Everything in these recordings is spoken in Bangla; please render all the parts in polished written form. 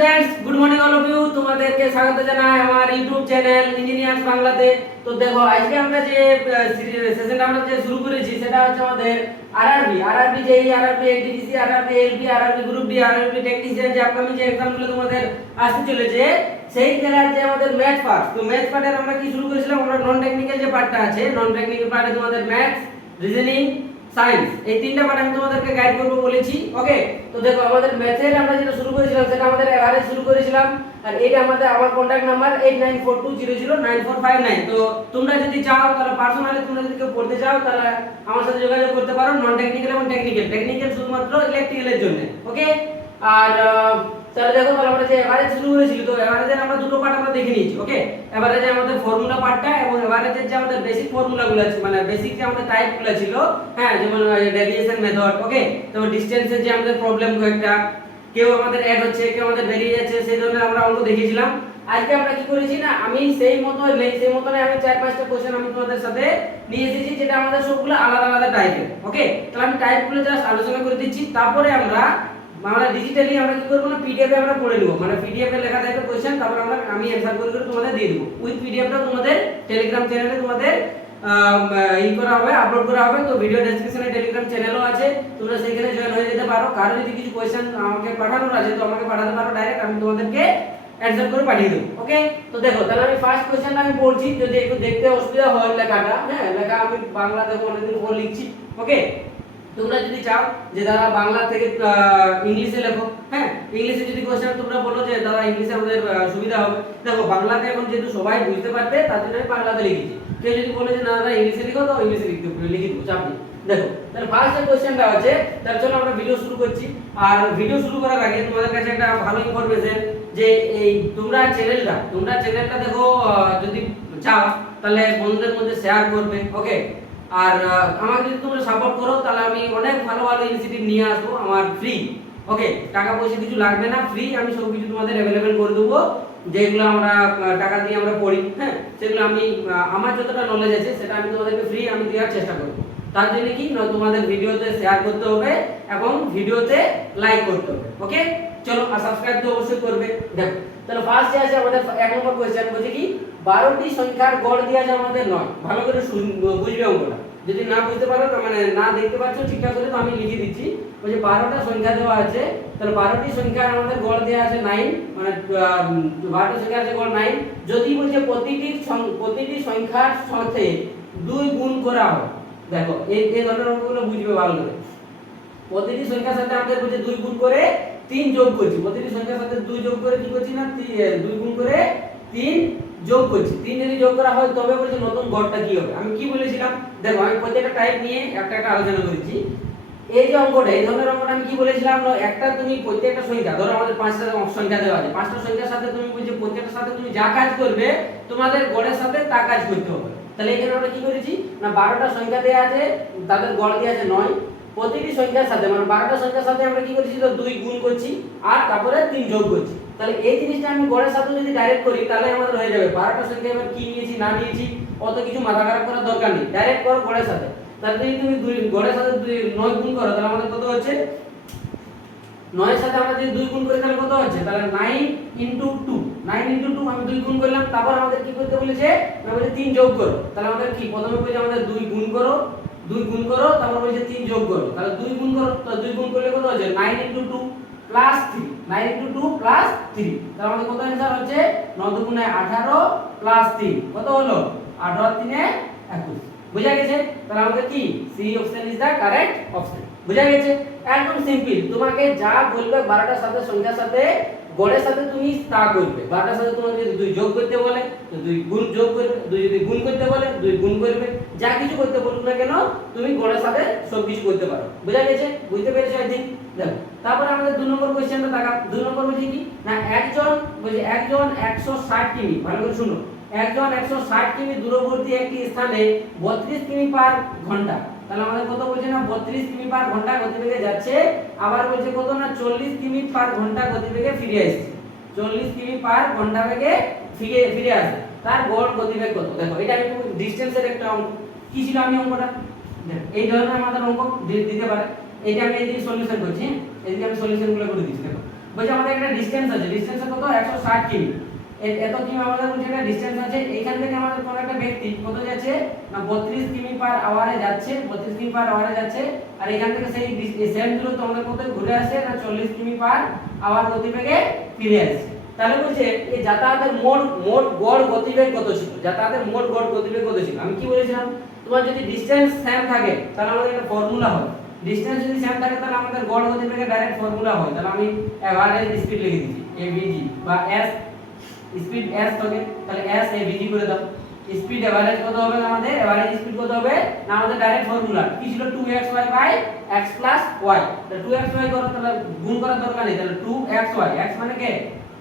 Students, good morning all of you. তোমাদেরকে স্বাগত জানাই আমার ইউটিউব চ্যানেল ইঞ্জিনিয়ার্স বাংলাতে। তো দেখো, আজকে আমরা যে সেশনটা আমরা যে শুরু করেছি সেটা হচ্ছে আমাদের আরআরবি যেই RRB ADC RRB LB RRB group D RRB technician যে আপকামিং যে एग्जामগুলো তোমাদের আসতে চলেছে সেই খেলার যে আমাদের ম্যাথ পার্ট। তো ম্যাথ পার্টের আমরা কি শুরু করেছিলাম, আমরা নন টেকনিক্যাল যে পার্টটা আছে, নন টেকনিক্যাল পার্টে তোমাদের ম্যাথস, রিজনিং, সায়েন্স, এই তিনটা পার্ট আমি তোমাদেরকে গাইড করব বলেছি। ওকে, তো দেখো আমাদের ম্যাথের আমরা যেটা শুরু করেছিলাম সেটা আমাদের এভারেজ শুরু করেছিলাম, আর এটা আমাদের আমার কন্টাক্ট নাম্বার 8942009459। তো তোমরা যদি চাও তাহলে পার্সোনালি তোমরা যদি কেউ পড়তে চাও তাহলে আমার সাথে যোগাযোগ করতে পারো, নন টেকনিক্যাল এবং টেকনিক্যাল শুধুমাত্র ইলেকট্রিক্যালের জন্য। ওকে, আর তাহলে দেখো, তাহলে আমরা যে এভারেজ শুরু করেছিল, তো এভারেজের আমরা দুটো পার্ট আমরা দেখে নিয়েছি। ওকে, এভারেজে আমাদের ফর্মুলা পার্টটা এবং এভারেজের যে আমাদের বেসিক ফর্মুলাগুলো আছে, মানে বেসিক যে আমাদের টাইপগুলো ছিল, হ্যাঁ, যেমন ডেভিয়েশন মেথড, ওকে, তো ডিসটেন্সের যে আমাদের প্রবলেম কয়েকটা, কেউ আমাদের অ্যাড হচ্ছে, কেউ আমাদের বেরিয়ে যাচ্ছে, সেই ধরনের আমরা অঙ্ক দেখেছিলাম। আজকে আমরা কি করেছি না, আমি সেই মতো আমি 4-5টা কোশ্চেন আমি তোমাদের সাথে নিয়ে এসেছি, যেটা আমাদের সবগুলো আলাদা আলাদা টাইপের। ওকে, তাহলে আমি টাইপগুলো জাস্ট আলোচনা করে দিচ্ছি, তারপরে আমরা ডিজিটালি আমরা কি করব না, পিডিএফ এ আমরা পড়ে নেব, মানে পিডিএফ এ লেখা থাকবে কোশ্চেন, তারপর আমি অ্যানসার করে করে তোমাদের দিয়ে দেব। উইথ পিডিএফটা তোমাদের টেলিগ্রাম চ্যানেলে তোমাদের করা হবে, আপলোড করা হবে। তো ভিডিও ডেসক্রিপশনে টেলিগ্রাম চ্যানেলও আছে, তোমরা সেখানে জয়েন হয়ে যেতে পারো। কারো যদি কিছু কোশ্চেন আমাকে পাঠানোর আছে তো আমাকে পাঠাতে পারো ডাইরেক্ট, আমি তোমাদেরকে অ্যানসার করে পাঠিয়ে দেব। ওকে, তো দেখো, তাহলে আমি ফার্স্ট কোশ্চেনটা আমি পড়ছি, যদি একটু দেখতে অসুবিধা হয় লেখাটা, হ্যাঁ, লেখা আমি বাংলা দেখো অনেকদিন পর লিখছি। ওকে, তোমরা যদি চাও যে দাদা বাংলা থেকে ইংলিশে লেখো, হ্যাঁ, ইংলিশে যদি কোশ্চেন তোমরা বলো যে দাদা ইংলিশে আমাদের সুবিধা হবে, দেখো বাংলাতে এখন যেহেতু সবাই বুঝতে পারবে তার জন্য আমি বাংলাতে লিখেছি। কেউ যদি বলে যে না দাদা ইংলিশে লিখো, তো ইংলিশে লিখে দেবো, চাপ নেই। দেখো, তাহলে ফার্স্ট যে কোশ্চেনটা আছে তার জন্য আমরা ভিডিও শুরু করছি। আর ভিডিও শুরু করার আগে তোমাদের কাছে একটা ভালো ইনফরমেশন, যে এই তোমরা চ্যানেলটা দেখো, যদি চাও তাহলে বন্ধুদের মধ্যে শেয়ার করবে। ওকে, আর আমাকে যদি তোমরা সাপোর্ট করো তাহলে আমি অনেক ভালো ভালো ইনিশিয়েটিভ নিয়ে আসবো, আমার ফ্রি। ওকে, টাকা পয়সা কিছু লাগবে না, ফ্রি আমি সব কিছু তোমাদের অ্যাভেলেবেল করে দেবো। যেগুলো আমরা টাকা দিয়ে আমরা পড়ি, হ্যাঁ, সেগুলো আমি আমার যতটা নলেজ আছে সেটা আমি তোমাদেরকে ফ্রি আমি দেওয়ার চেষ্টা করব। তার জন্য কি না, তোমাদের ভিডিওতে শেয়ার করতে হবে এবং ভিডিওতে লাইক করতে হবে। ওকে, চলো, আর সাবস্ক্রাইব তো অবশ্যই করবে। দেখো, তাহলে ফার্স্ট আছে আমাদের 1 নম্বর কোশ্চেন, বলছে কি 12টি সংখ্যার গড় দেওয়া আছে আমাদের 9। ভালো করে বুঝবে অঙ্কটা, যদি না বুঝতে পারো মানে না দেখতে পাচ্ছ ঠিকঠাক করে, তো আমি লিখে দিচ্ছি। বলছে 12টা সংখ্যা দেওয়া আছে, তাহলে 12টি সংখ্যার আমাদের গড় দেওয়া আছে 9, মানে 12টা সংখ্যা আছে গড় 9। যদি বলছে প্রতিটি সংখ্যার সাথে 2 গুণ করা হয়, দেখো এই ধরনের অঙ্কগুলো বুঝবে ভালো করে। প্রতিটি সংখ্যার সাথে আমাদের বলছে 2 গুণ করে 3 যোগ করছি, প্রতিটি সংখ্যার সাথে 2 যোগ করে কি করছি না, 2 গুণ করে 3 যোগ করছি। 3 যদি যোগ করা হয় তবে বলছে নতুন গড়টা কি হবে। আমি কি বলেছিলাম, দেখো আমি প্রত্যেকটা টাইপ নিয়ে একটা একটা আলোচনা করেছি। এই যে অঙ্কটা, এই ধরনের অঙ্কটা আমি কি বলেছিলাম, একটা তুমি প্রত্যেকটা সংখ্যা, ধরো আমাদের 5টা সংখ্যা দেওয়া আছে, 5টা সংখ্যার সাথে তুমি বলছে প্রত্যেকটার সাথে তুমি যা কাজ করবে তোমাদের গড়ের সাথে তা কাজ করতে হবে। তাহলে এখানে আমরা কি করেছি না, 12টা সংখ্যা দেওয়া আছে, তাদের গড় দেওয়া আছে 9। প্রতিটি সংখ্যার সাথে মানে 12টা সংখ্যার সাথে আমরা কি করছি, তো 2 গুণ করছি আর তারপরে 3 যোগ করছি। তাহলে এই জিনিসটা আমি গড়ের সাথে যদি ডাইরেক্ট করি তাহলে আমাদের হয়ে যাবে। 12টা সংখ্যা এবার কি নিয়েছি না নিয়েছি অত কিছু মাথা খারাপ করার দরকার নেই, ডাইরেক্ট করো গড়ের সাথে। তাহলে যদি তুমি গড়ের সাথে 9 গুণ করো তাহলে আমাদের কত হচ্ছে, 9 এর সাথে আমরা যদি 2 গুণ করি তাহলে কত হচ্ছে, তাহলে 9 2 আমি 2 গুণ করলাম। তারপর আমাদের কি করতে বলেছে না, বলেছে 3 যোগ করো। তাহলে আমাদের কি প্রথমে বলেছে আমাদের 2 গুণ করো, তারপর বলেছে 3 যোগ করো। তাহলে 2 গুণ করো, তো 2 গুণ করলে কত হচ্ছে 9 2 প্লাস 3, 9 2 প্লাস 3। তাহলে আমাদের কত आंसर হচ্ছে 9 2 18 প্লাস 3 কত হলো 18 3 21। বুঝা গেছে? তাহলে আমাদের কি C option is the correct option. বুঝা গেছে? একদম সিম্পল, তোমাকে যা বলবে 12টার সাথে সংখ্যার সাথে গড়ের সাথে তুমি তা করবে। 12টার সাথে তোমাকে যদি 2 যোগ করতে বলে তো 2 গুণ যোগ করবে, 2 যদি গুণ করতে বলে 2 গুণ করবে, যা কিছু করতে বলুক না কেন তুমি গড়ের সাথে সব কিছু করতে পারো। বুঝা গেছে? বুঝতে পেরেছো আই থিং? দেখো, তারপর আমাদের 2 নম্বর কোশ্চেনটা দেখা। 2 নম্বর বলছে কি না, একজন 160 কিমি, ভালো করে শুনো, একজন 160 কিমি দূরবর্তী একটি স্থানে 32 কিমি পার ঘন্টা। তাহলে আমাদের কত বলছে না, 32 কিমি পার ঘন্টা গতিবেগে যাচ্ছে। আবার বলছে কত না, 40 কিমি পার ঘন্টা গতিবেগে ফিরে আসছে। 40 কিমি পার ঘন্টা বেগে ফিরে আসে, তার গড় গতিবেগ কত? দেখো, এটা একটু ডিসটেন্সের একটা অঙ্ক। কি ছিল আমি অঙ্কটা, দেখো এই ধরনের আমাদের অঙ্ক দিতে পারে। এটা আমি এইদিকে সলিউশন করছি, এইদিকে আমি সলিউশনগুলো করে দিচ্ছি। দেখো বলছে আমাদের একটা ডিসটেন্স আছে, ডিসটেন্স কত 160 কিমি। এত কিমি আমাদের বলছে একটা ডিসটেন্স আছে, এইখান থেকে আমাদের কোন একটা ব্যক্তি কত যাচ্ছে না 32 কিমি পার আওয়ারে যাচ্ছে, 32 কিমি পার আওয়ারে যাচ্ছে, আর এখান থেকে সেই সেম দূরত্ব আমাদের কত ঘুরে আসে না 40 কিমি পার আওয়ার গতিবেগে ফিরে আসছে। তাহলে বলছে এই যাতায়াতের মোট গড় গতিবেগ কত ছিল, যাতায়াতের মোট গড় গতিবেগ কত ছিল। আমি কি বলেছিলাম, তোমার যদি ডিসটেন্স সেম থাকে তাহলে আমাদের একটা ফর্মুলা হয়, ডিসটেন্স যদি সেম থাকে তাহলে আমাদের গড় গতিবেগের ডাইরেক্ট ফর্মুলা হয়। তাহলে আমি এভারেজ স্পিড লিখে দিচ্ছি এভিজি, বা এস স্পিড এস থাকে, তাহলে এস এভিজি করে দাও। স্পিড এভারেজ কত হবে আমাদের, এভারেজ স্পিড কত হবে না আমাদের ডাইরেক্ট ফর্মুলা কি ছিল 2xy by x plus y। তাহলে 2xy করো, তাহলে গুণ করার দরকার নেই, তাহলে 2xy x মানে কি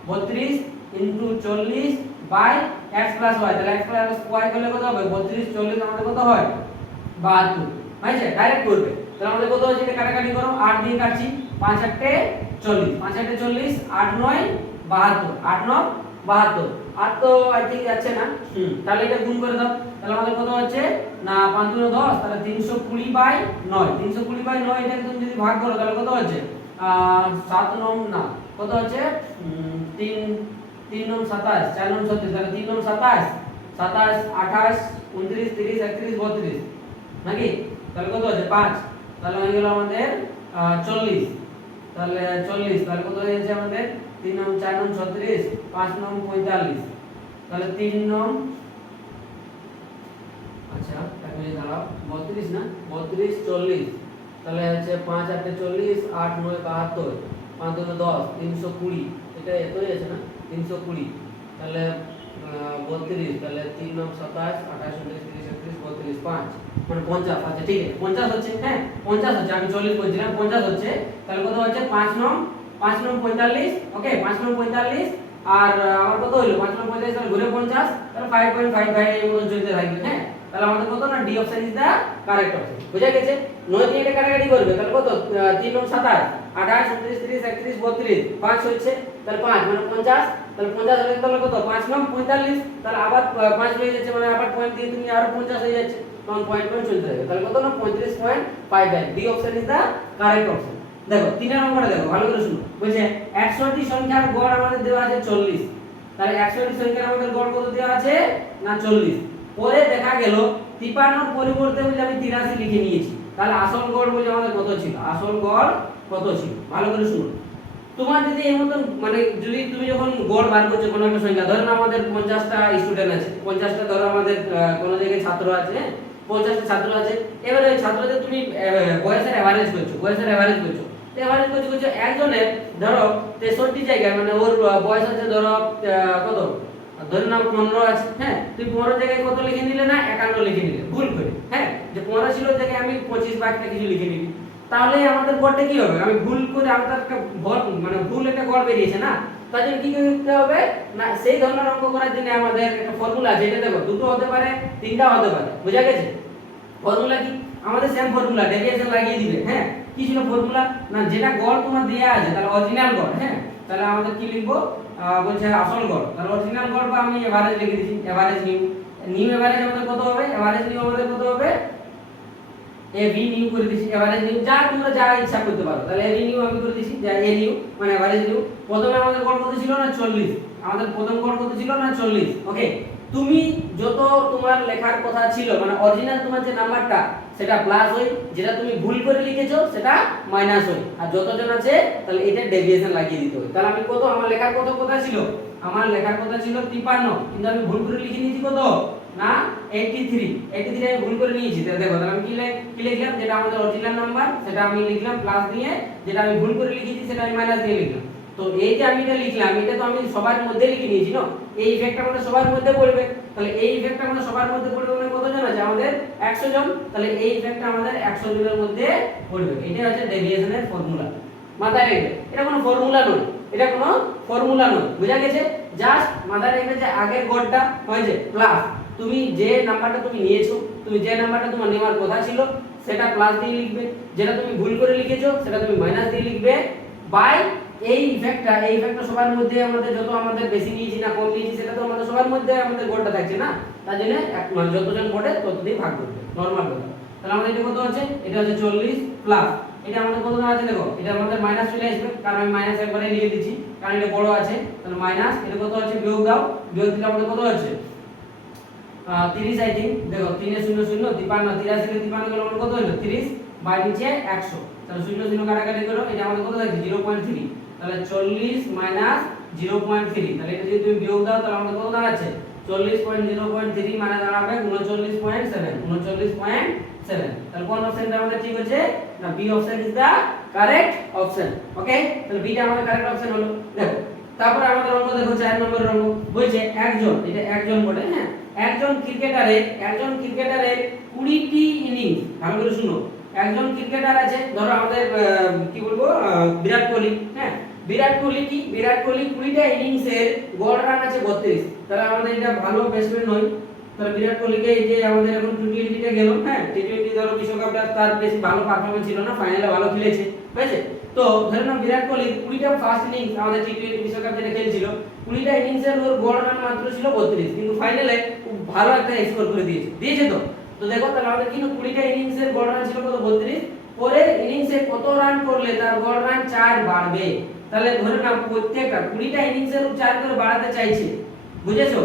32 into 40 by x plus y, তাহলে x প্লাস y করলে কত হবে 32 40 আমাদের কত হয় 72, হয়েছে ডাইরেক্ট করবে। তাহলে আমাদের কত হচ্ছে, এটা কাটাকাটি করো, 8 দিয়ে কাটছি, 5 8 40, 5 8 40, 8 9 72, 8 9 72, আর তো আই থিং যাচ্ছে না, তাহলে এটা গুণ করে দাও। তাহলে আমাদের কত হচ্ছে না 5 2 10, তাহলে 320 বাই 9, 320 বাই 9 এটাকে তুমি যদি ভাগ করো তাহলে কত হচ্ছে 7 9 না কত হচ্ছে 3 3 9 27, 4 9 36, তাহলে 3 9 27, 27 28 29 30 31 32 নাকি, তাহলে কত হচ্ছে 5, তাহলে হয়ে গেল আমাদের 40, তাহলে 40, তাহলে কত হয়ে যাচ্ছে আমাদের 3 9 4 9 36, 5 9 45, তাহলে 3 9 আচ্ছা এক মিনিট দাঁড়াও 32 না 32 40, তাহলে হচ্ছে 5 8 40, 8 9 72, 5 2 10, 320, এটা এতই আছে না 320, তাহলে 32, তাহলে 3 9 27 28 29 30 31 32 5 মানে 50, আচ্ছা ঠিক আছে 50 হচ্ছে, হ্যাঁ 50 হচ্ছে, আমি 40 বলছিলাম 50 হচ্ছে, তাহলে কত হচ্ছে 5 9 45, ওকে 5 9 45, আর আমার কত হলো 5 9 45, তাহলে ঘুরে 50, তাহলে 5.55 এই মতন চলতে থাকবে, হ্যাঁ। তাহলে আমাদের কত না D option is the correct option, বুঝা গেছে। 9 দিয়ে এটা কাটাকাটি করবে, তাহলে কত 3 9 27 28 29 30 31 32, 5 হচ্ছে, তাহলে 5 মানে 50, তাহলে 50 হলে তাহলে কত 5 9 45, তাহলে আবার 5 হয়ে যাচ্ছে, মানে আবার পয়েন্ট দিয়ে তুমি আরো 50 হয়ে যাচ্ছে, তখন পয়েন্ট চলতে থাকবে, তাহলে কত না 35.55, D option is the correct option. দেখো 3 নম্বরে দেখো ভালো করে শুনো, বলছে 100টি সংখ্যার গড় আমাদের দেওয়া আছে 40, তাহলে 100টি সংখ্যার আমাদের গড় কত দেওয়া আছে না 40, পরে দেখা গেল 53 এর পরিবর্তে বলে আমি 83 লিখে নিয়েছি, তাহলে আসল গড় বলে আমাদের কত ছিল, আসল গড় কত ছিল ভালো করে শুনো। তোমার যদি এই মতন মানে যদি তুমি যখন গড় বার করছো কোনো একটা সংখ্যা, ধরুন আমাদের 50টা স্টুডেন্ট আছে, 50টা ধরো আমাদের কোনো জায়গায় ছাত্র আছে, 50টা ছাত্র আছে, এবারে ওই ছাত্রদের তুমি বয়সের এভারেজ করছো, বয়সের এভারেজ করছো, এভারেজ করছো একজনের ধরো 63 জায়গায়, মানে ওর বয়স আছে ধরো কত ধরে নাও 15 আছে, হ্যাঁ তুমি 15 জায়গায় কত লিখে নিলে না 51 লিখে নিলে ভুল করে, হ্যাঁ যে 15 ছিল জায়গায় আমি 25 বা একটা কিছু লিখে নিলি, তাহলে আমাদের গড়টা কি হবে, আমি ভুল করে আমাদের একটা গড় মানে ভুল একটা গড় বেরিয়েছে না, তার জন্য কি করতে হবে না সেই ধরনের অঙ্ক করার জন্য আমাদের একটা ফর্মুলা আছে, এটা দেখো দুটো হতে পারে তিনটা হতে পারে, বুঝা গেছে। ফর্মুলা কি আমাদের সেম ফর্মুলা, ডেভিয়েশন লাগিয়ে দিবে, হ্যাঁ কি ছিল ফর্মুলা না যেটা গড় তোমার দেয়া আছে তাহলে অরিজিনাল গড়, হ্যাঁ তাহলে আমাদের কি লিখবো বলছে আসল গড়, তাহলে অরিজিনাল গড় বা আমি এভারেজ লিখে দিচ্ছি, এভারেজ নিউ এভারেজ আমাদের কত হবে, এভারেজ নিউ আমাদের কত হবে এ ভি নিউ করে দিছি, এভারেজ নিউ যা তোমরা যা ইচ্ছা করতে পারো, তাহলে এ ভি নিউ আমি করে দিছি, যা এ নিউ মানে এভারেজ নিউ। প্রথমে আমাদের গড় কত ছিল না 40, আমাদের প্রথম গড় কত ছিল না 40, ওকে। তুমি যত তোমার লেখার কথা ছিল মানে অরিজিনাল তোমার যে নাম্বারটা সেটা প্লাস হয়, যেটা তুমি ভুল করে লিখেছো সেটা মাইনাস হয়, আর যতজন আছে তাহলে এটা ডেভিয়েশন লাগিয়ে দিতে হয়। তাহলে আমি কত আমার লেখার কত কথা ছিল, আমার লেখার কথা ছিল 53, কিন্তু আমি ভুল করে লিখে নিয়েছি কত না 83, 83 আমি ভুল করে নিয়েছি, তাহলে দেখো তাহলে আমি কি লিখলাম, যেটা আমাদের অরিজিনাল নাম্বার সেটা আমি লিখলাম প্লাস দিয়ে, যেটা আমি ভুল করে লিখেছি সেটা আমি মাইনাস দিয়ে লিখলাম। তো এই যে আমি এটা লিখলাম এটা তো আমি সবার মধ্যে লিখে নিয়েছি না, এই ইফেক্টটা আমাদের সবার মধ্যে পড়বে, তাহলে এই ইফেক্টটা আমাদের সবার মধ্যে পড়বে মানে কতজন আছে আমাদের 100 জন, তাহলে এই ইফেক্টটা আমাদের 100 জনের মধ্যে পড়বে। এটা হচ্ছে ডেভিয়েশনের ফর্মুলা, মাথায় রাখবে এটা কোনো ফর্মুলা নয়, এটা কোনো ফর্মুলা নয়, বুঝা গেছে। জাস্ট মাথায় রাখবে যে আগের গড়টা হয়েছে প্লাস তুমি যে নাম্বারটা তুমি নিয়েছো, তুমি যে নাম্বারটা তোমার নেওয়ার কথা ছিল সেটা প্লাস দিয়ে লিখবে, যেটা তুমি ভুল করে লিখেছো সেটা তুমি মাইনাস দিয়ে লিখবে, বাই এই ইফেক্টটা সবার মধ্যে আমাদের যত আমাদের বেশি নিয়েছি না কম নিয়েছি সেটা তো আমাদের সবার মধ্যে আমাদের গড়টা থাকছে না, তার জন্য মানে যতজন পড়ে তত দিয়ে ভাগ করবে নরমাল কথা। তাহলে আমাদের এটা কত আছে, এটা হচ্ছে 40 প্লাস এটা আমাদের কত দাঁড়াচ্ছে দেখো, এটা আমাদের মাইনাস চলে আসবে, কারণ আমি মাইনাস একবারে লিখে দিচ্ছি, কারণ এটা বড় আছে। তাহলে মাইনাস এটা কত হচ্ছে, বিয়োগ দাও, বিয়োগ দিলে আমাদের কত হচ্ছে 30 আই থিং। দেখো 3 এ 0 0 53, 83 থেকে 53 গেলে আমাদের কত হলো 30 বাই নিচে 100। তাহলে 0 0 কাটাকাটি করো, এটা আমাদের কত থাকছে 0.3। তাহলে 40 মাইনাস 0.3, তাহলে এটা যদি তুমি বিয়োগ দাও তাহলে আমাদের কত দাঁড়াচ্ছে 40.0.3 মানে দাঁড়াবে 39.7, 39.7। তাহলে কোন অপশনটা আমাদের ঠিক হচ্ছে না, B option is the correct option. Okay, তাহলে বিটা আমাদের কারেক্ট অপশন হলো। দেখো তারপর আমাদের অঙ্ক দেখো 4 নম্বরের অঙ্ক বলছে একজন, এটা একজন বলে, হ্যাঁ, একজন ক্রিকেটারের 20টি ইনিংস, ভালো করে শুনো, একজন ক্রিকেটার আছে, ধরো আমাদের কি বলবো বিরাট কোহলি, হ্যাঁ, বিরাট কোহলি 20টা ইনিংসের গড় রান আছে 32। তাহলে আমাদের এটা ভালো ব্যাটসম্যান নয়, তাহলে বিরাট কোহলিকে এই যে আমাদের এখন টি20তে গেল, হ্যাঁ, টি20 ধরো বিশ্বকাপটা তার বেশি ভালো পারফরম্যান্স ছিল না, ফাইনালে ভালো খেলেছে, ঠিক আছে। তো ধরে নাও বিরাট কোহলি 20টা ফার্স্ট ইনিংস আমাদের টি20 বিশ্বকাপ যেটা খেলছিল, 20টা ইনিংসের ওর গড় রান মাত্র ছিল 32, কিন্তু ফাইনালে খুব ভালো একটা স্কোর করে দিয়েছে তো। তো দেখো তাহলে আমাদের কিন্তু 20টা ইনিংসের গড় রান ছিল কত 32, পরের ইনিংসে কত রান করলে তার গড় রান 4 বাড়বে। তাহলে ধরে নাও প্রত্যেকটা 20টা ইনিংসের 4 করে বাড়াতে চাইছে, বুঝেছো,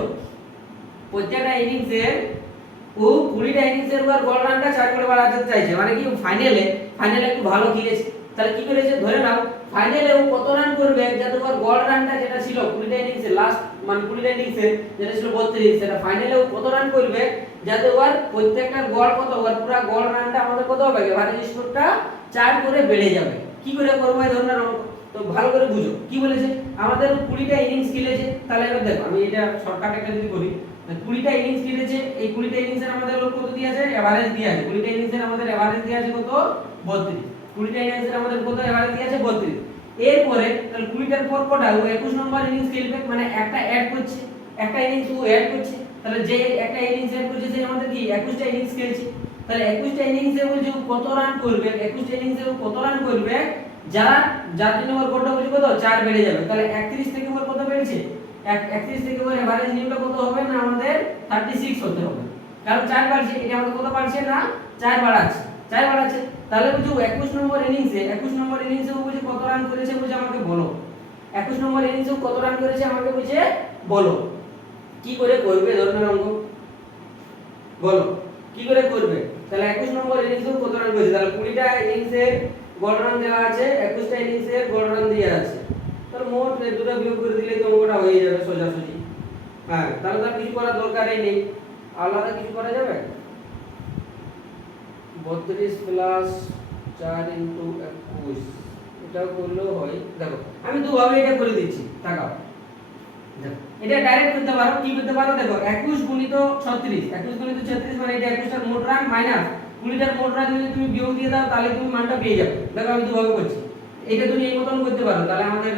প্রত্যেকটা ইনিংসের ও 20টা ইনিংসের গড় রানটা 4 করে বাড়াতে চাইছে, মানে কি ফাইনালে একটু ভালো খেলেছে। তাহলে কি করেছে, ধরে নাও ফাইনালে ও কত রান করবে যাতে ওর গড় রানটা যেটা ছিল 20টা ইনিংসে লাস্ট, মানে 20টা ইনিংসে যেটা ছিল 32, সেটা ফাইনালে ও কত রান করবে যাতে ওর প্রত্যেকটার গড় কত, ওর পুরো গড় রানটা আমাদের কত হবে, এভারেজ স্কোরটা 4 করে বেড়ে যাবে। কি করে করব এই ধরনের অঙ্ক, তো ভালো করে বুঝো কি বলেছে। আমাদের 20টা ইনিংস খেলেছে, তাহলে এবার দেখো আমি এটা শর্টকাট একটা যদি করি, 20টা ইনিংস খেলেছে, এই 20টা ইনিংসের আমাদের কত দিয়ে আছে, এভারেজ দিয়ে আছে, 20টা ইনিংসের আমাদের এভারেজ দিয়ে আছে কত 32, 20টা ইনিংসের আমাদের কত এভারেজ দিয়ে আছে 32। এরপরে তাহলে 20টার পর কটা ও 21 নম্বর ইনিংস খেলবে, মানে একটা অ্যাড করছে, একটা ইনিংস ও অ্যাড করছে, তাহলে যে একটা ইনিংস অ্যাড করছে সে আমাদের কি 21টা ইনিংস খেলছে। তাহলে 21টা ইনিংসে ও যে কত রান করবে, 21টা ইনিংসে ও কত রান করবে যার জন্য ওর গড়টা বলছে কত 4 বেড়ে যাবে। তাহলে 31 থেকে ওর কত বেড়েছে, 31 থেকে ওর এভারেজ নিউটা কত হবে না আমাদের 36 হতে হবে, কারণ 4 বাড়ছে, এটা আমাদের কত বাড়ছে না 4 বাড়াচ্ছে, 4 বাড়াচ্ছে। তাহলে বুঝো 21 নম্বর ইনিংসে ও বুঝে কত রান করেছে বুঝে আমাকে বলো, 21 নম্বর ইনিংসে ও কত রান করেছে আমাকে বুঝে বলো। কি করে করবে ধরনের অঙ্ক, বলো কি করে করবে। তাহলে 21 নম্বর ইনিংসে ও কত রান করেছে, তাহলে 20টা ইনিংসের গড় রান দেওয়া আছে, 21টা ইনিংসের গড় রান দেওয়া আছে, তাহলে মোট দুটো বিয়োগ করে দিলে তো অঙ্কটা হয়ে যাবে সোজাসুজি। হ্যাঁ, তাহলে তার কিছু করার দরকারই নেই, আলাদা কিছু করা যাবে। 32 প্লাস 4 ইনটু 21 এটাও করলেও হয়। দেখো আমি দুভাবে এটা করে দিচ্ছি, তাকাও, দেখো এটা ডাইরেক্ট করতে পারো, কি করতে পারো দেখো 21 গুণিত 36, 21 গুণিত 36 মানে এটা 21 টার মোট রান মাইনাস 20টার মোট রান যদি তুমি বিয়োগ দিয়ে দাও তাহলে তুমি মানটা পেয়ে যাবে। দেখো আমি দুভাবে করছি, এটা তুমি এই মতন করতে পারো, তাহলে আমাদের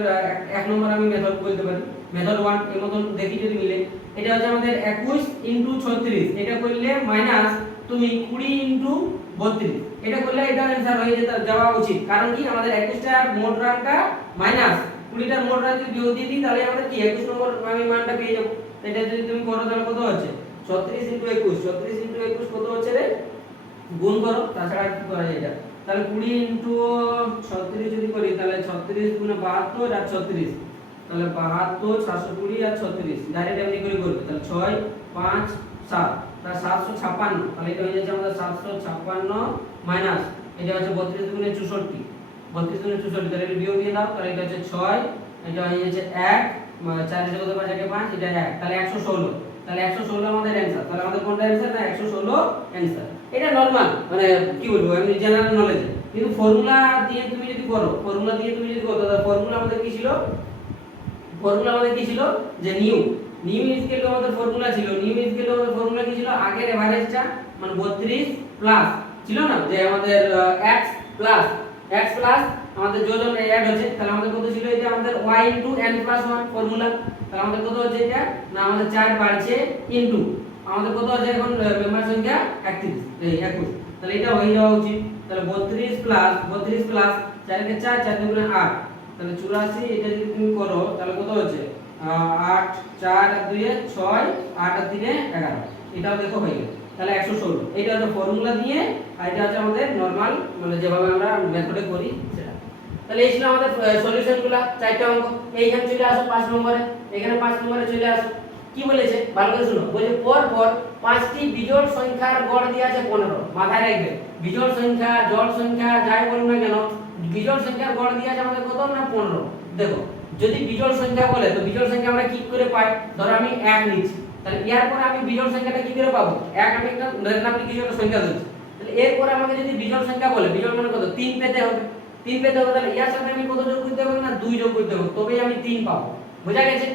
এক নম্বর আমি মেথড বলতে পারি, মেথড 1 এর মতন দেখি যদি মিলে। এটা হচ্ছে আমাদের 21 ইনটু 36, এটা করলে মাইনাস তুমি 20 ইনটু 32, এটা করলে এটা आंसर হয়ে যেতে যাওয়া উচিত, কারণ কি আমাদের 21টার মোট রানটা মাইনাস 20টার মোট রান যদি বিয়োগ দিয়ে দিই তাহলে আমাদের কি 21 নম্বর আমি মানটা পেয়ে যাব। এটা যদি তুমি করো তাহলে কত হচ্ছে 36 ইনটু 21, 36 ইনটু 21 কত হচ্ছে রে, গুণ করো, তাছাড়া কি করা যায় এটা। তাহলে 20 ইনটু 36 যদি করি তাহলে 36 গুণ 72 আর 36, তাহলে 72 720 আর 36 ডাইরেক্ট এমনি করে করবে, তাহলে 6 5 7 তাহলে 756, তাহলে এটা হয়ে যাচ্ছে আমাদের 756 মাইনাস এটা হচ্ছে 32 গুণে 64, 32 গুণে 64, তাহলে এটা বিয়োগ দিয়ে দাও, তাহলে এটা হচ্ছে 6, এটা হয়ে যাচ্ছে 1 4 এর কত 5 একে 5, এটা 1, তাহলে 116, তাহলে 116 আমাদের অ্যানসার। তাহলে আমাদের কোনটা অ্যানসার না 116 অ্যানসার। এটা নরমাল, মানে কি বলবো আমি জেনারেল নলেজ, কিন্তু ফর্মুলা দিয়ে তুমি যদি করো, তাহলে ফর্মুলা আমাদের কি ছিল, যে নিউ ইজকেল টু আমাদের ফর্মুলা ছিল, ফর্মুলা কি ছিল, আগের এভারেজটা মানে 32 প্লাস ছিল না যে আমাদের x প্লাস আমাদের যোজন অ্যাড হচ্ছে, তাহলে আমাদের কত ছিল এটা আমাদের y into n plus 1 formula, তাহলে আমাদের কত হচ্ছে এটা না আমাদের 4 বাড়ছে ইনটু আমাদের কত আছে এখন মেম্বার সংখ্যা 31, তাহলে এটা হয়ে যাওয়া উচিত। তাহলে 32 প্লাস 4 কে 4 4 দুগুণে 8, তাহলে 84, এটা যদি তুমি করো তাহলে কত হচ্ছে 8 4 আর 2 এ 6 8 আর 3 এ 11, এটাও দেখো হয়ে গেল। তাহলে 116। এটা হচ্ছে ফর্মুলা দিয়ে, আর এটা হচ্ছে আমাদের নরমাল মানে যেভাবে আমরা মেথডে করি সেটা। তাহলে এই ছিল আমাদের সলিউশনগুলো, চারটা অঙ্ক। এইখানে চলে আসো 5 নম্বরে, এখানে 5 নম্বরে চলে আসো। কি বলেছে ভালো করে শুনো, বলেছে পর পর 5টি বিজোড় সংখ্যার গড় দেয়া আছে 15। মাথায় রাখবে, বিজোড় সংখ্যা জোড় সংখ্যা যাই বলুন না কেন, বিজোড় সংখ্যার গড় দেয়া আছে আমাদের কত না 15। দেখো যদি বিজোড় সংখ্যা বলে তো বিজোড় সংখ্যা আমরা কি করে পাই, ধরো আমি 1 নিচ্ছি, তাহলে এর পরে আমি বিজোড় সংখ্যাটা কি করে পাবো, 1 আমি একটা রেন্ডমলি কিছু একটা সংখ্যা দিচ্ছি, তাহলে এরপরে আমাকে যদি বিজোড় সংখ্যা বলে, বিজোড় মানে কত 3 পেতে হবে, 3 পেতে হবে, তাহলে এর সাথে আমি কত যোগ করতে হবে না 2 যোগ করতে হবে, তবেই আমি 3 পাবো। বোঝা গেছে?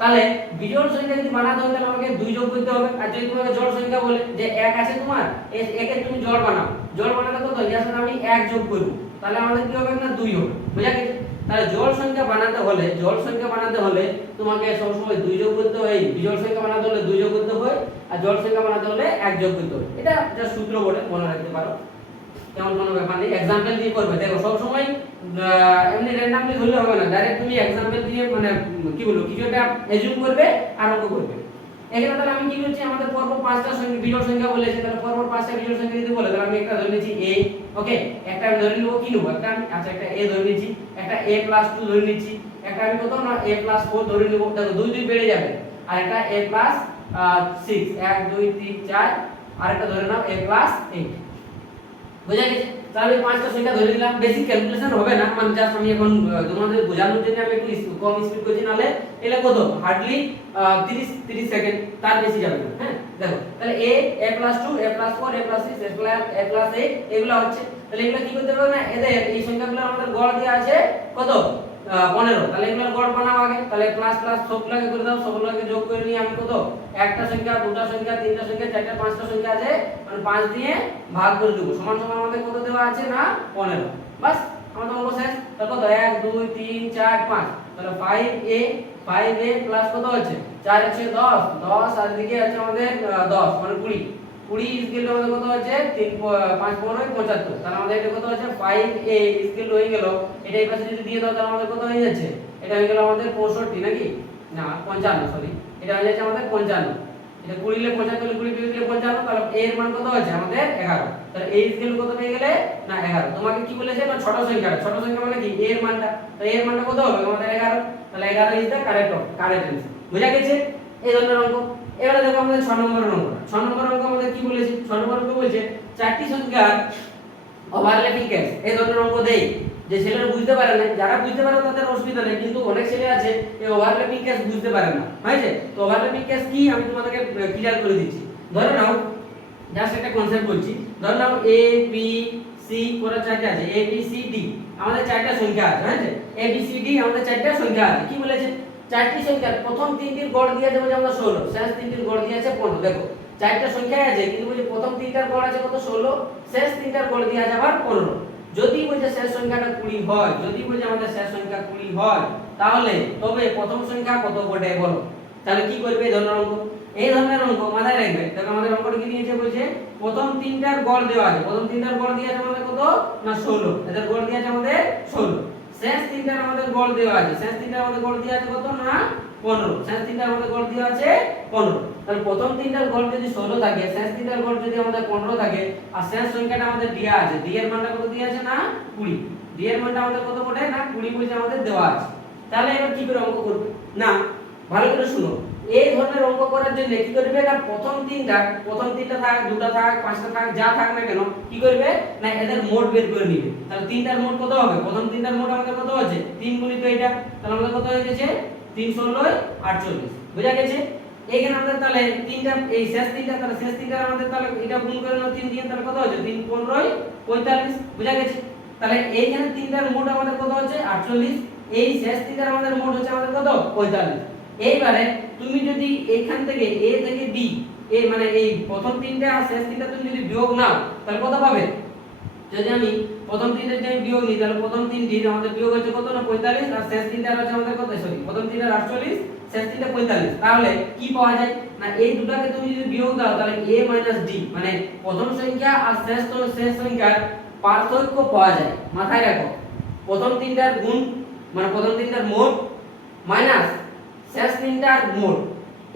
তাহলে বিজোড় সংখ্যা যদি বানাতে হয় তাহলে আমাকে 2 যোগ করতে হবে, আর যদি তোমাকে জোড় সংখ্যা বলে যে 1 আছে তোমার, এই 1 এর তুমি জোড় বানাও, জোড় বানাতে কত এর সাথে আমি 1 যোগ করব, তাহলে আমাদের কি হবে না 2 হবে। বোঝা গেছে? তাহলে জোড় সংখ্যা বানাতে হলে, জোড় সংখ্যা বানাতে হলে তোমাকে সব সময় 2 যোগ করতে হয়, বিজোড় সংখ্যা বানাতে হলে 2 যোগ করতে হয়, আর জোড় সংখ্যা বানাতে হলে 1 যোগ করতে হয়। এটা জাস্ট সূত্র বলে মনে রাখতে পারো, তেমন কোনো ব্যাপার নেই। एग्जांपल দিয়ে করবে, দেখো সব সময় এমনি র‍্যান্ডমলি ধরলে হবে না, ডাইরেক্ট তুমি एग्जांपल দিয়ে মানে কি বলবো কিছু একটা এজিউম করবে আর অঙ্ক করবে। এখানে তাহলে আমি কি করছি, আমাদের পরপর 5টা সংখ্যা বিজোড় সংখ্যা বলেছে, তাহলে পরপর 5টা বিজোড় সংখ্যা যদি বলে তাহলে আমি একটা ধরে নিচ্ছি a, ওকে, একটা আমি ধরে নিব কি নেব, একটা আচ্ছা একটা a ধরে নিচ্ছি, একটা a + 2 ধরে নিচ্ছি, একটা আমি কত না a + 4 ধরে নিব, দেখো 2 2 বেড়ে যাবে, আর একটা a + 6 1 2 3 4, আর একটা ধরে নাও a + 8। বোঝা গেছে? তাহলে আমি 5টা সংখ্যা ধরে নিলাম, বেশি ক্যালকুলেশন হবে না, মানে জাস্ট আমি এখন তোমাদের বোঝানোর জন্য আমি একটু কম স্পিড করছি, নালে এলে কত হার্ডলি 30 সেকেন্ড, তার বেশি যাবে না। হ্যাঁ দেখো তাহলে a + 2 a + 4 a + 6 a + 8 এগুলো হচ্ছে, তাহলে এগুলো কি করতে হবে না, এদের এই সংখ্যাগুলো আমাদের গড় দেওয়া আছে কত 15, তাহলে এগুলোর গড় বানাও আগে, তাহলে প্লাস প্লাস সবগুলোকে করে দাও, সবগুলোকে যোগ করে নিয়ে আমি কত একটা সংখ্যা, দুটো সংখ্যা, তিনটা সংখ্যা, চারটা, পাঁচটা সংখ্যা আছে, মানে 5 দিয়ে ভাগ করে দেব, সমান সমান আমাদের কত দেওয়া আছে না 15। বাস আমাদের অঙ্ক শেষ। তাহলে কত 1 2 3 4 5, তাহলে 5a প্লাস কত হচ্ছে 4 আছে 10 10, আর এদিকে আছে আমাদের 10 মানে 20 20 স্কেল আমাদের কত হচ্ছে 3 5 15 75, তাহলে আমাদের এটা কত হচ্ছে 5a স্কেল হয়ে গেল, এটা এই পাশে যদি দিয়ে দাও তাহলে আমাদের কত হয়ে যাচ্ছে, এটা হয়ে গেল আমাদের 65 নাকি না 55, সরি এটা হয়ে যাচ্ছে আমাদের 55, এটা 20 লে 75 20 দিলে 55, তাহলে a এর মান কত হচ্ছে আমাদের 11, তাহলে a স্কেল কত পেয়ে গেলে না 11। তোমাকে কি বলেছে না ছোট সংখ্যা মানে কি a এর মানটা, তো a এর মানটা কত হবে আমাদের 11, তাহলে 11 ইজ দ্য কারেক্ট অ্যান্সার। বুঝা গেছে এই ধরনের অঙ্ক। এবারে দেখো আমাদের 6 নম্বরের অঙ্ক, 6 নম্বরের অঙ্ক আমাদের কি বলেছে, 6 নম্বর অঙ্ক বলেছে চারটি সংখ্যার ওভারল্যাপিং কেস। এই ধরনের অঙ্ক দেই যে ছেলেরা বুঝতে পারে না, যারা বুঝতে পারে তাদের অসুবিধা নেই, কিন্তু অনেক ছেলে আছে এই ওভারল্যাপিং কেস বুঝতে পারে না, হয়েছে? তো ওভারল্যাপিং কেস কি আমি তোমাদেরকে ক্লিয়ার করে দিচ্ছি। ধরে নাও জাস্ট একটা কনসেপ্ট বলছি, ধরে নাও a b c করে চারটা আছে, a b c d আমাদের চারটা সংখ্যা আছে, হয়েছে? a b c d আমাদের চারটা সংখ্যা আছে। কি বলেছে, চারটি সংখ্যার প্রথম তিনটির গড় দিয়ে আছে আমাদের 16, শেষ তিনটির গড় দিয়ে আছে 15। দেখো চারটা সংখ্যাই আছে, কিন্তু বলছে প্রথম তিনটার গড় আছে কত 16, শেষ তিনটার গড় দিয়ে আছে আবার 15। যদি বলছে শেষ সংখ্যাটা 20 হয়, যদি বলছে আমাদের শেষ সংখ্যা 20 হয়, তাহলে তবে প্রথম সংখ্যা কত বটে বলো। তাহলে কি করবে এই ধরনের অঙ্ক, এই ধরনের অঙ্ক মাথায় রাখবে। দেখো আমাদের অঙ্কটা কি দিয়েছে, বলছে প্রথম তিনটার গড় দেওয়া আছে, প্রথম তিনটার গড় দিয়ে আছে আমাদের কত না 16, এদের গড় দিয়ে আছে আমাদের 16। শেষ তিনটার আমাদের গড় দেওয়া আছে, শেষ তিনটার আমাদের গড় দিয়ে আছে কত না 15, শেষ তিনটার আমাদের গড় দেওয়া আছে 15। তাহলে প্রথম তিনটার গড় যদি 16 থাকে, শেষ তিনটার গড় যদি আমাদের 15 থাকে, আর শেষ সংখ্যাটা আমাদের দেওয়া আছে, d এর মানটা কত দেওয়া আছে না 20, d এর মানটা আমাদের কত বটে না 20 বলছে আমাদের দেওয়া আছে। তাহলে এবার কি করে অঙ্ক করবে না, ভালো করে শুনো, এই ধরনের অঙ্ক করার জন্য কি করবে না প্রথম তিনটা থাক, দুটো থাক, পাঁচটা থাক, যা থাক না কেন কি করবে না এদের মোট বের করে নিবে। তাহলে তিনটার মোট কত হবে, প্রথম তিনটার মোট আমাদের কত আছে 3 গুণিত এটা, তাহলে আমাদের কত হয়ে গেছে 3 16 48। বুঝা গেছে? এইখানে আমাদের তাহলে তিনটা এই শেষ তিনটা, তাহলে শেষ তিনটা আমাদের তাহলে এটা গুণ করে নাও 3 দিয়ে, তাহলে কত হচ্ছে 3 15 45। বুঝা গেছে? তাহলে এইখানে তিনটার মোট আমাদের কত হচ্ছে 48, এই শেষ তিনটার আমাদের মোট হচ্ছে আমাদের কত 45। এইবারে তুমি যদি এখান থেকে a থেকে b এই মানে এই প্রথম তিনটা আর শেষ তিনটা তুমি যদি বিয়োগ নাও তাহলে কত পাবে, যদি আমি প্রথম তিনটা যদি বিয়োগ নিই তাহলে প্রথম তিনটির আমাদের বিয়োগ হচ্ছে কত না 45, আর শেষ তিনটার হচ্ছে আমাদের কত সরি প্রথম তিনটার 48, শেষ তিনটা 45। তাহলে কি পাওয়া যায় না এই দুটাকে তুমি যদি বিয়োগ দাও তাহলে a d মানে প্রথম সংখ্যা আর শেষ সংখ্যার পার্থক্য পাওয়া যায়। মাথায় রাখো, প্রথম তিনটার গুণ মানে প্রথম তিনটার মোট মাইনাস শেষ তিনটার মোট,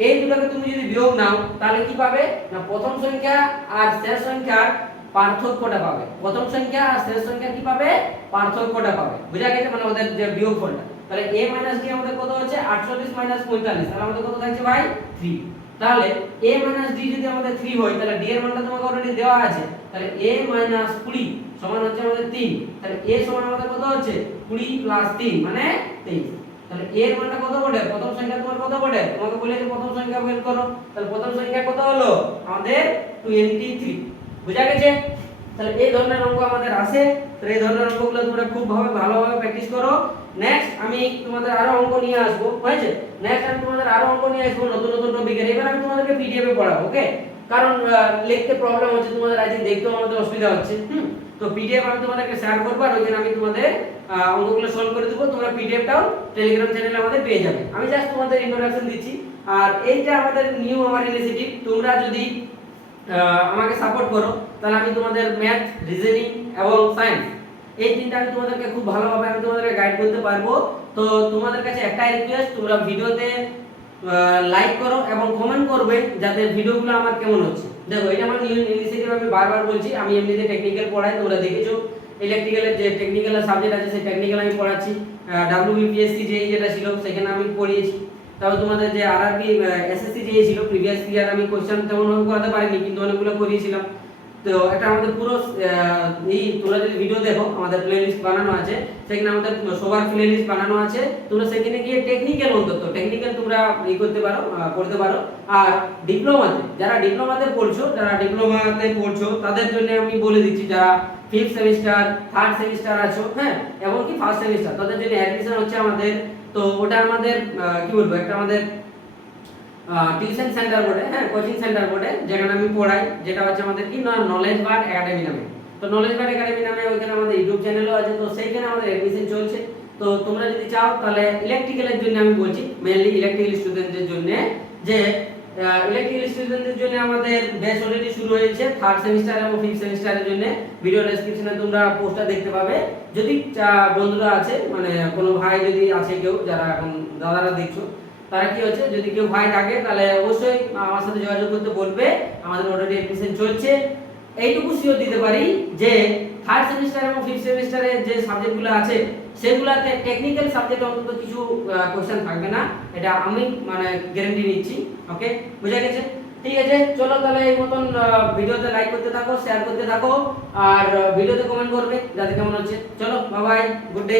এই দুটোকে তুমি যদি বিয়োগ নাও তাহলে কি পাবে না প্রথম সংখ্যা আর শেষ সংখ্যার পার্থক্যটা পাবে। প্রথম সংখ্যা আর শেষ সংখ্যা কি পাবে পার্থক্যটা পাবে। বুঝা গেছে মানে ওদের যে বিয়োগফলটা। তাহলে a - d আমাদের কত হচ্ছে 48 - 45, তাহলে আমাদের কত থাকছে ভাই 3। তাহলে a - d যদি আমাদের 3 হয় তাহলে d এর মানটা তোমাকে অলরেডি দেওয়া আছে। তাহলে a - 20 সমান হচ্ছে আমাদের 3। তাহলে a সমান আমাদের কত হচ্ছে 20 + 3 মানে 23। তাহলে a এর মানটা কত বটে প্রথম সংখ্যা তোমার কত বটে তোমাকে বলেছে প্রথম সংখ্যা বের করো। তাহলে প্রথম সংখ্যা কত হলো আমাদের 23। বুঝা গেছে। তাহলে এই ধরনের অঙ্ক আমাদের আসে। তো এই ধরনের অঙ্কগুলো তোমরা খুব ভালোভাবে প্র্যাকটিস করো। নেক্সট আমি তোমাদের আরো অঙ্ক নিয়ে আসবো, হয়েছে? নেক্সট আমি তোমাদের আরো অঙ্ক নিয়ে আসবো নতুন নতুন টপিকের। এবার আমি তোমাদেরকে পিডিএফ এ পড়াবো, ওকে? কারণ লিখতে প্রবলেম হচ্ছে তোমাদের, আজ দেখতেও আমাদের অসুবিধা হচ্ছে। তো পিডিএফ আমি তোমাদেরকে শেয়ার করব আর ওইখানে আমি তোমাদের অঙ্কগুলো সলভ করে দেবো। তোমরা পিডিএফটাও টেলিগ্রাম চ্যানেলে আমাদের পেয়ে যাবে। আমি জাস্ট তোমাদের ইন্ট্রোডাকশন দিচ্ছি। আর এইটা আমাদের নিউ আমার ইনিশিয়েটিভ। তোমরা যদি আমাকে সাপোর্ট করো তাহলে আমি তোমাদের ম্যাথ, রিজনিং এবং সায়েন্স এই তিনটা আমি তোমাদেরকে খুব ভালোভাবে আমি তোমাদেরকে গাইড করতে পারবো। তো তোমাদের কাছে একটাই রিকোয়েস্ট, তোমরা ভিডিওতে লাইক করো এবং কমেন্ট করবে যাতে ভিডিওগুলো আমার কেমন হচ্ছে। দেখো এটা আমার নিউ ইনিশিয়েটিভ, আমি বারবার বলছি। আমি এমনিতে টেকনিক্যাল পড়াই, তোমরা দেখেছো ইলেকট্রিক্যালের যে টেকনিক্যাল সাবজেক্ট আছে সেই টেকনিক্যাল আমি পড়াচ্ছি। WBPSC যেটা ছিল সেখানে আমি পড়িয়েছি। তাও তোমাদের যে আরআরবি এসএসসি যে ছিল প্রিভিয়াস ইয়ার আমি কোশ্চেন তেমন ভাবে করাতে পারিনি, কিন্তু অনেকগুলো করিয়েছিলাম। তো এটা আমাদের পুরো এই তোমরা যদি ভিডিও দেখো আমাদের প্লেলিস্ট বানানো আছে, সেখানে আমাদের সবার প্লেলিস্ট বানানো আছে। তোমরা সেখানে গিয়ে টেকনিক্যাল অন্তত টেকনিক্যাল তোমরা করতে পারো, পড়তে পারো। আর ডিপ্লোমাতে যারা ডিপ্লোমাতে পড়ছো তাদের জন্য আমি বলে দিচ্ছি, যারা 5th সেমিস্টার 3rd সেমিস্টার আছো, হ্যাঁ, এমনকি 1st সেমিস্টার, তাদের জন্য অ্যাডমিশন হচ্ছে আমাদের। তো ওটা আমাদের কি বলবো, একটা আমাদের টিউশন সেন্টার বোর্ডে, হ্যাঁ, কোচিং সেন্টার বোর্ডে যেখানে আমি পড়াই, যেটা হচ্ছে আমাদের কি নলেজ বার একাডেমি নামে। তো নলেজ বার একাডেমি নামে ওইখানে আমাদের ইউটিউব চ্যানেলও আছে। তো সেইখানে আমাদের এডমিশন চলছে। তো তোমরা যদি চাও তাহলে ইলেকট্রিক্যালের জন্য আমি বলছি, মেইনলি ইলেকট্রিক্যাল স্টুডেন্টদের জন্য, যে ইলেকট্রিক্যাল স্টুডেন্টদের জন্য আমাদের ব্যাচ অলরেডি শুরু হয়েছে 3rd সেমিস্টার এবং 5th সেমিস্টারের জন্য। ভিডিও ডেসক্রিপশনে তোমরা পোস্টার দেখতে পাবে। যদি বন্ধুরা আছে, মানে কোনো ভাই যদি আছে কেউ, যারা এখন দাদারা দেখছো, তারা কি হচ্ছে, যদি কেউ ভাই থাকে তাহলে অবশ্যই আমার সাথে যোগাযোগ করতে বলবে। আমাদের অলরেডি এডমিশন চলছে। এইটুকু শিওর দিতে পারি যে 3rd সেমিস্টার এবং 5th সেমিস্টারে যে সাবজেক্টগুলো আছে সেগুলোতে টেকনিক্যাল সাবজেক্ট অন্তত কিছু কোশ্চেন থাকবে না, এটা আমি মানে গ্যারান্টি নিচ্ছি। ওকে, বুঝা গেছে? ঠিক আছে, চলো তাহলে এই মতন ভিডিওতে লাইক করতে থাকো, শেয়ার করতে থাকো, আর ভিডিওতে কমেন্ট করবে যাতে কেমন হচ্ছে। চলো, বাই বাই, গুড ডে।